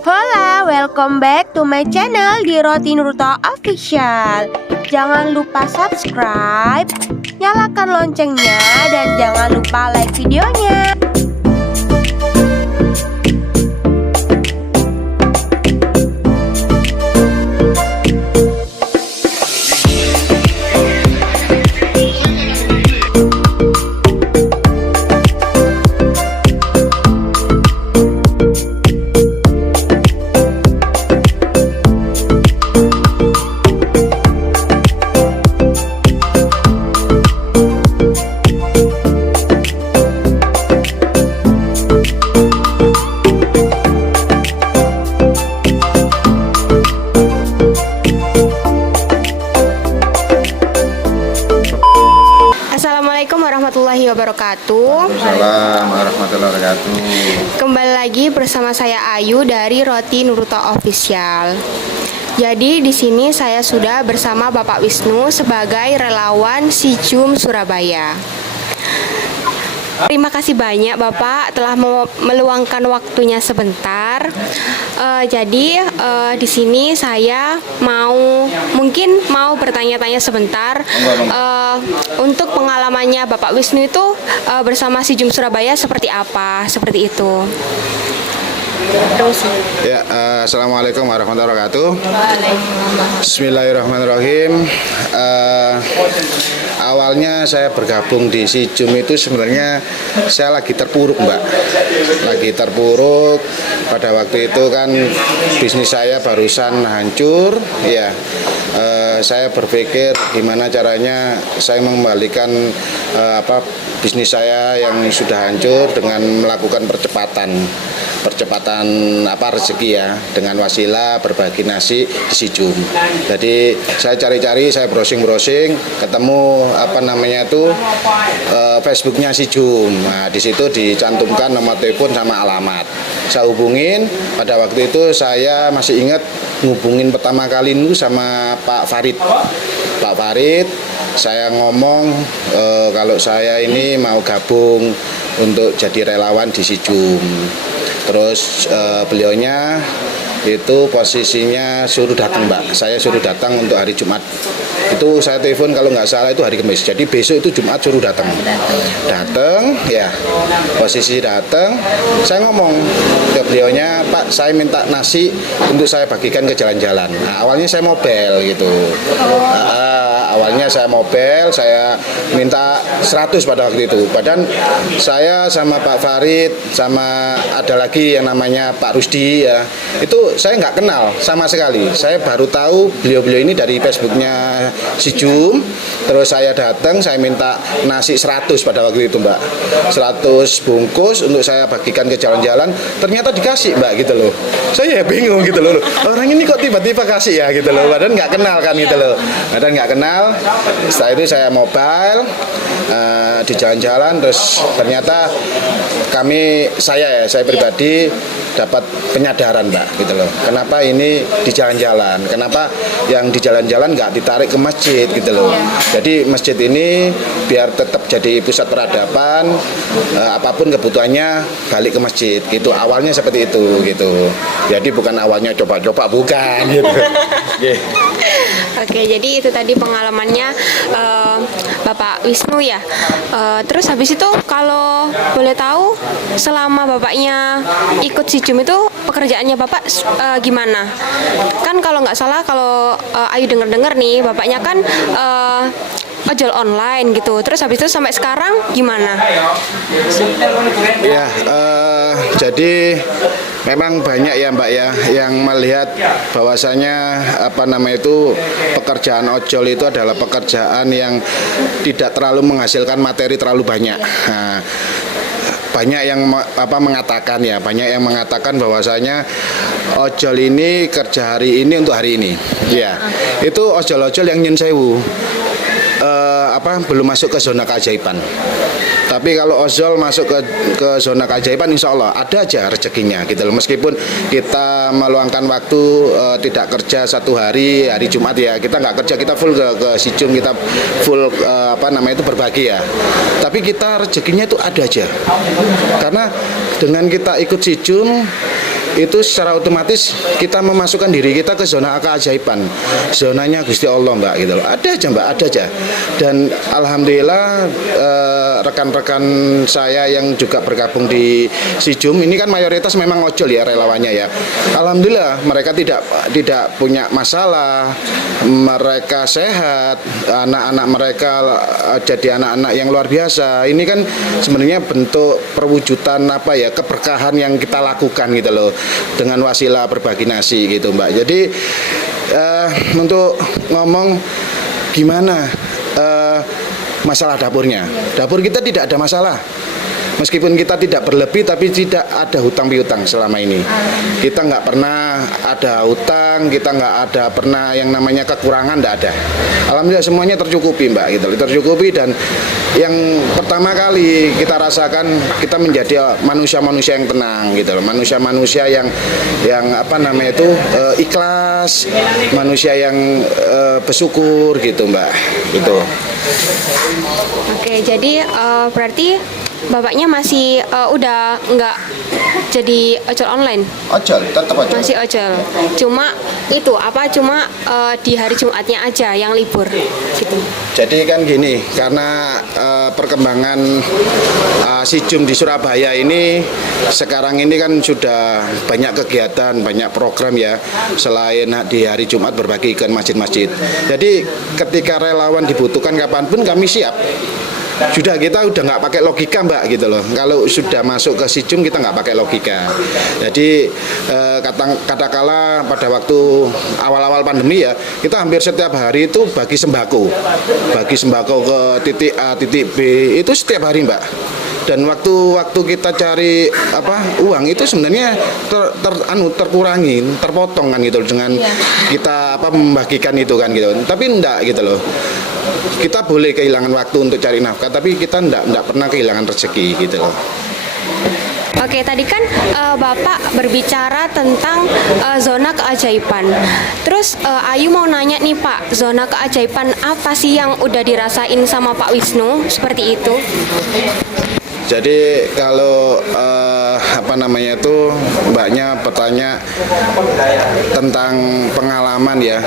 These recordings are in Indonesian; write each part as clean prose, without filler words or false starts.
Hola, welcome back to my channel di Roti Nuruto Official. Jangan lupa subscribe, nyalakan loncengnya, dan jangan lupa like videonya. Assalamualaikum warahmatullahi wabarakatuh. Waalaikumsalam warahmatullahi wabarakatuh. Kembali lagi bersama saya Ayu dari Roti Nuruto Official. Jadi di sini saya sudah bersama Bapak Wisnu sebagai relawan SIJUM Surabaya. Terima kasih banyak Bapak telah meluangkan waktunya sebentar. Di sini saya mungkin mau bertanya-tanya sebentar untuk pengalamannya Bapak Wisnu itu bersama SIJUM Surabaya seperti apa, seperti itu. Ya, assalamualaikum warahmatullahi wabarakatuh. Bismillahirrahmanirrahim. Awalnya saya bergabung di SIJUM itu sebenarnya saya lagi terpuruk, Mbak. Lagi terpuruk. Pada waktu itu kan bisnis saya barusan hancur, ya. Saya berpikir gimana caranya saya mengembalikan bisnis saya yang sudah hancur dengan melakukan percepatan rezeki ya, dengan wasilah berbagi nasi di SIJUM. Jadi saya cari-cari, saya browsing, ketemu Facebooknya SIJUM. Nah, di situ dicantumkan nomor telepon sama alamat. Saya hubungin. Pada waktu itu saya masih ingat ngubungin pertama kali itu sama Pak Farid. Pak Farid, saya ngomong kalau saya ini mau gabung untuk jadi relawan di SIJUM. Terus beliaunya itu posisinya suruh datang, Mbak. Saya suruh datang untuk hari Jumat. Itu saya telepon kalau nggak salah itu hari Kamis. Jadi besok itu Jumat suruh datang. Datang, ya. Posisi datang, saya ngomong ke beliaunya, Pak, saya minta nasi untuk saya bagikan ke jalan-jalan. Nah, awalnya saya mobile gitu. Awalnya saya mobile, saya minta 100 pada waktu itu. Padahal saya sama Pak Farid, sama ada lagi yang namanya Pak Rusdi ya. Itu saya nggak kenal sama sekali. Saya baru tahu beliau-beliau ini dari Facebooknya SIJUM. Terus saya datang, saya minta nasi 100 pada waktu itu, Mbak. 100 bungkus untuk saya bagikan ke jalan-jalan. Ternyata dikasih, Mbak, gitu loh. Saya ya bingung gitu loh. Orang ini kok tiba-tiba kasih ya gitu loh. Padahal nggak kenal kan gitu loh. Padahal nggak kenal. Setelah itu saya mobile di jalan-jalan. Terus ternyata saya pribadi dapat penyadaran, Mbak, gitu loh. Kenapa ini di jalan-jalan? Kenapa yang di jalan-jalan nggak ditarik ke masjid gitu loh? Jadi masjid ini biar tetap jadi pusat peradaban, apapun kebutuhannya balik ke masjid. Gitu awalnya seperti itu gitu. Jadi bukan awalnya coba-coba, bukan gitu. Oke, jadi itu tadi pengalamannya Bapak Wisnu ya. Terus habis itu kalau boleh tahu selama Bapaknya ikut SIJUM itu pekerjaannya Bapak gimana? Kan kalau nggak salah, kalau Ayu dengar nih, Bapaknya kan ojol online gitu. Terus habis itu sampai sekarang gimana? Ya, jadi memang banyak ya, Mbak ya, yang melihat bahwasanya pekerjaan ojol itu adalah pekerjaan yang tidak terlalu menghasilkan materi terlalu banyak. Nah, banyak yang mengatakan bahwasanya ojol ini kerja hari ini untuk hari ini. Ya, itu ojol-ojol yang nyun sewu. Belum masuk ke zona keajaiban. Tapi kalau ojol masuk ke zona keajaiban, insya Allah ada aja rezekinya gitu loh. Meskipun kita meluangkan waktu tidak kerja satu hari Jumat ya, kita nggak kerja, kita full ke SIJUM, kita full berbagi ya. Tapi kita rezekinya itu ada aja. Karena dengan kita ikut SIJUM, itu secara otomatis kita memasukkan diri kita ke zona keajaiban, zonanya Gusti Allah Mbak gitu loh. Ada aja Mbak, ada aja. Dan alhamdulillah rekan-rekan saya yang juga bergabung di Sijum ini kan mayoritas memang ojol ya relawannya ya. Alhamdulillah mereka tidak punya masalah, mereka sehat, anak-anak mereka jadi anak-anak yang luar biasa. Ini kan sebenarnya bentuk perwujudan apa ya, keberkahan yang kita lakukan gitu loh, dengan wasilah berbagi nasi gitu Mbak. Jadi untuk ngomong gimana masalah dapurnya, dapur kita tidak ada masalah. Meskipun kita tidak berlebih, tapi tidak ada hutang piutang selama ini. Kita nggak pernah ada hutang, kita nggak ada pernah yang namanya kekurangan, nggak ada. Alhamdulillah semuanya tercukupi Mbak, gitu, tercukupi. Dan yang pertama kali kita rasakan, kita menjadi manusia-manusia yang tenang, gitu loh. Manusia-manusia yang apa namanya itu ikhlas, manusia yang bersyukur, gitu Mbak. Gitu. Oke, jadi berarti bapaknya masih udah nggak jadi ojol online? Ojol, tetap ojol. Masih ojol. Cuma itu apa? Cuma di hari Jumatnya aja yang libur gitu. Jadi kan gini, karena perkembangan Sijum di Surabaya ini sekarang ini kan sudah banyak kegiatan, banyak program ya, selain di hari Jumat berbagi ke masjid-masjid. Jadi ketika relawan dibutuhkan kapanpun kami siap. Sudah, kita udah nggak pakai logika Mbak gitu loh. Kalau sudah masuk ke Sijum kita nggak pakai logika. Jadi katakanlah pada waktu awal-awal pandemi ya, kita hampir setiap hari itu bagi sembako ke titik A, titik B, itu setiap hari Mbak. Dan waktu kita cari uang itu sebenarnya terkurangi, terpotong kan gitu dengan kita membagikan itu kan gitu. Tapi enggak gitu loh. Kita boleh kehilangan waktu untuk cari nafkah, tapi kita enggak pernah kehilangan rezeki gitu loh. Oke, tadi kan Bapak berbicara tentang zona keajaiban. Terus Ayu mau nanya nih Pak, zona keajaiban apa sih yang udah dirasain sama Pak Wisnu seperti itu? Jadi kalau mbaknya bertanya tentang pengalaman ya,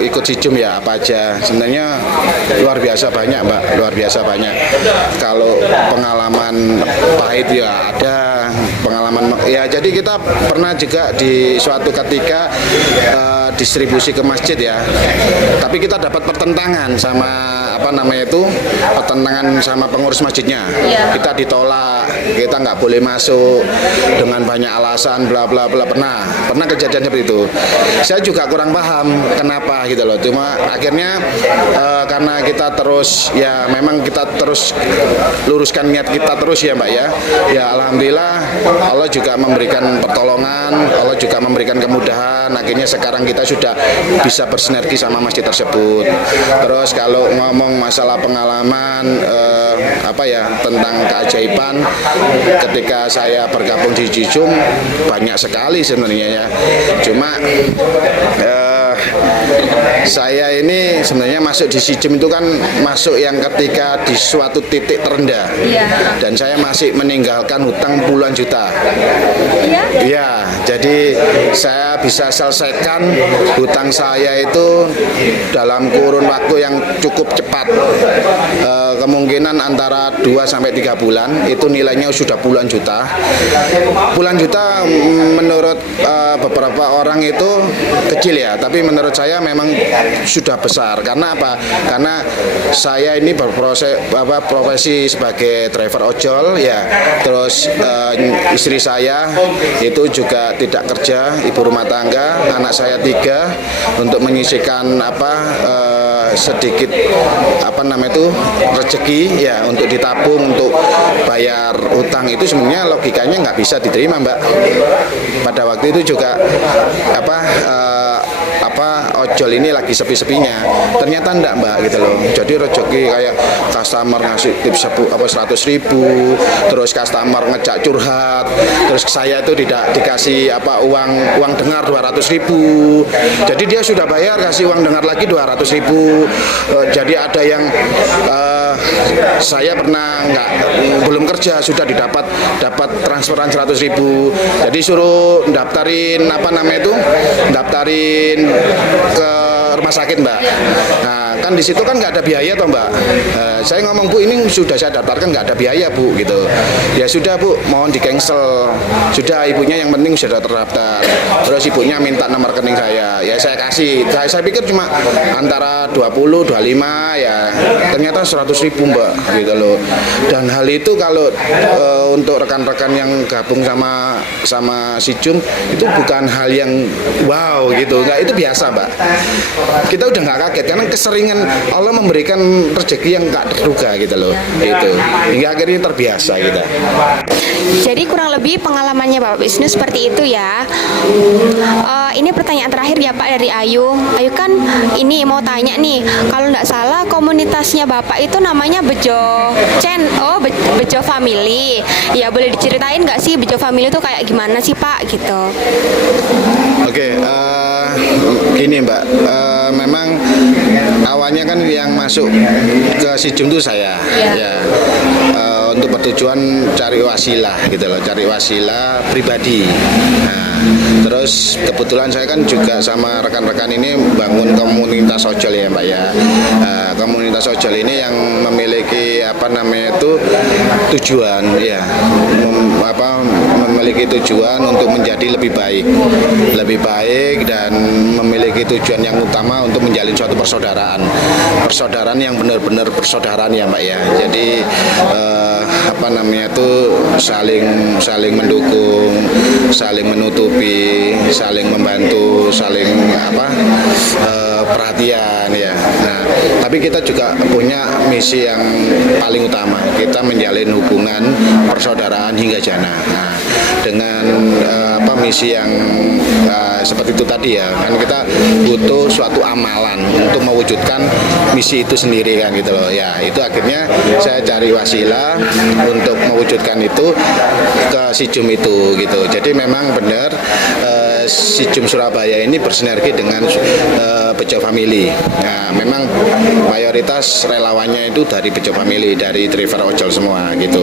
ikut Sijum ya apa aja. Sebenarnya luar biasa banyak Mbak, luar biasa banyak. Kalau pengalaman pahit ya ada, pengalaman ya, jadi kita pernah juga di suatu ketika distribusi ke masjid ya. Tapi kita dapat pertentangan sama pertentangan sama pengurus masjidnya. Kita ditolak, kita nggak boleh masuk dengan banyak alasan bla bla bla. Pernah kejadian seperti itu. Saya juga kurang paham kenapa gitu loh. Cuma akhirnya karena kita terus ya, memang kita terus luruskan niat kita terus ya Mbak ya. Ya alhamdulillah Allah juga memberikan pertolongan, Allah juga memberikan kemudahan. Akhirnya sekarang kita sudah bisa bersinergi sama masjid tersebut. Terus kalau ngomong masalah pengalaman tentang keajaiban ketika saya bergabung di Sijum, banyak sekali sebenarnya ya. Cuma saya ini sebenarnya masuk di Sijum itu kan masuk yang ketika di suatu titik terendah, dan saya masih meninggalkan hutang puluhan juta. Ya, jadi saya bisa selesaikan hutang saya itu dalam kurun waktu yang cukup cepat. Kemungkinan antara 2 sampai 3 bulan, itu nilainya sudah puluhan juta. Puluhan juta menurut beberapa orang itu kecil ya, tapi menurut saya memang sudah besar. Karena apa? Karena saya ini profesi sebagai driver ojol ya. Terus istri saya itu juga tidak kerja, ibu rumah tangga, anak saya 3, untuk menyisihkan sedikit rezeki ya, untuk ditabung untuk bayar utang. Itu sebenarnya logikanya nggak bisa diterima Mbak. Pada waktu itu juga ojol ini lagi sepi-sepinya. Ternyata enggak mbak gitu loh. Jadi rezeki kayak customer ngasih tips 100.000, terus customer ngejak curhat, terus saya itu tidak dikasih uang dengar 200.000. Jadi dia sudah bayar kasih uang dengar lagi 200.000. Jadi ada yang saya pernah belum kerja sudah dapat transferan 100.000. Jadi suruh daftarin daftarin ke rumah sakit mbak. Nah kan di situ kan nggak ada biaya toh mbak. Saya ngomong bu ini sudah saya daftarkan nggak ada biaya bu gitu. Ya sudah bu mohon di cancel. Sudah ibunya yang penting sudah terdaftar. Terus ibunya minta nomor rekening saya. Ya saya kasih. Saya pikir cuma antara 20, 25 ya. Ternyata 100.000 mbak gitu loh. Dan hal itu kalau untuk rekan-rekan yang gabung sama si Jum itu bukan hal yang wow gitu. Nggak, itu biasa mbak. Kita udah nggak kaget karena keseringan Allah memberikan rezeki yang nggak terduga gitu loh itu hingga akhirnya terbiasa kita. Jadi kurang lebih pengalamannya Bapak Wisnu seperti itu ya. Ini pertanyaan terakhir ya Pak dari Ayu. Ayu kan ini mau tanya nih, kalau nggak salah komunitasnya Bapak itu namanya Bejo Bejo Family. Ya boleh diceritain nggak sih Bejo Family itu kayak gimana sih Pak gitu? Oke, gini mbak, memang awalnya kan yang masuk ke si Jum itu saya, ya untuk bertujuan cari wasilah gitu loh, cari wasilah pribadi. Nah, terus kebetulan saya kan juga sama rekan-rekan ini bangun komunitas ojol ya mbak ya. Komunitas ojol ini yang memiliki tujuan ya, memiliki tujuan untuk menjadi lebih baik dan memiliki tujuan yang utama untuk menjalin suatu persaudaraan yang benar-benar persaudaraan ya mbak ya. Jadi saling mendukung, saling menutupi, saling membantu, saling perhatian ya. Nah, tapi kita juga punya misi yang paling utama. Kita menjalin hubungan persaudaraan hingga jannah. Nah, dengan misi yang seperti itu tadi ya, kan kita butuh suatu amalan untuk mewujudkan misi itu sendiri kan gitu loh. Ya, itu akhirnya saya cari wasilah untuk mewujudkan itu ke si Jum itu gitu. Jadi memang benar si Jum Surabaya ini bersinergi dengan Bejo Family. Nah, memang mayoritas relawannya itu dari Bejo Family, dari driver ojol semua gitu.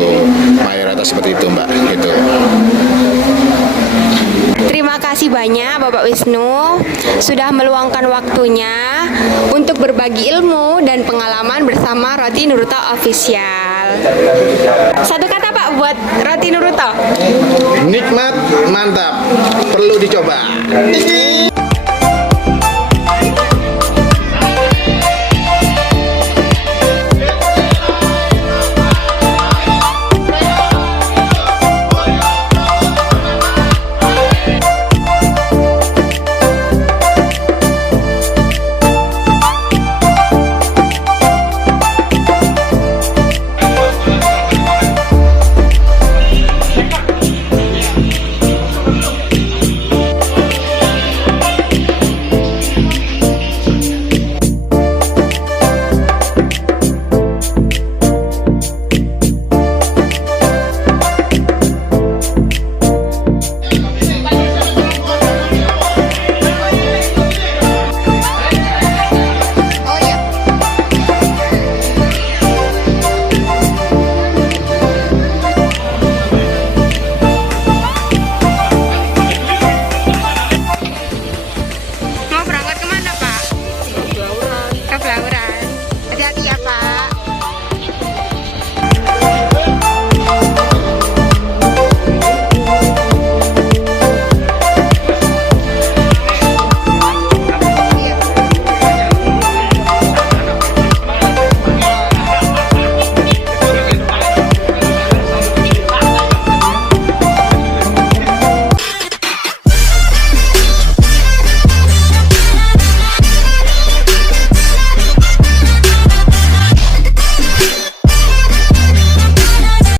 Mayoritas seperti itu mbak gitu. Terima kasih banyak Bapak Wisnu sudah meluangkan waktunya untuk berbagi ilmu dan pengalaman bersama Roti Nuruto Official. Satu kata Pak buat Roti Nuruto. Nikmat, mantap, perlu dicoba.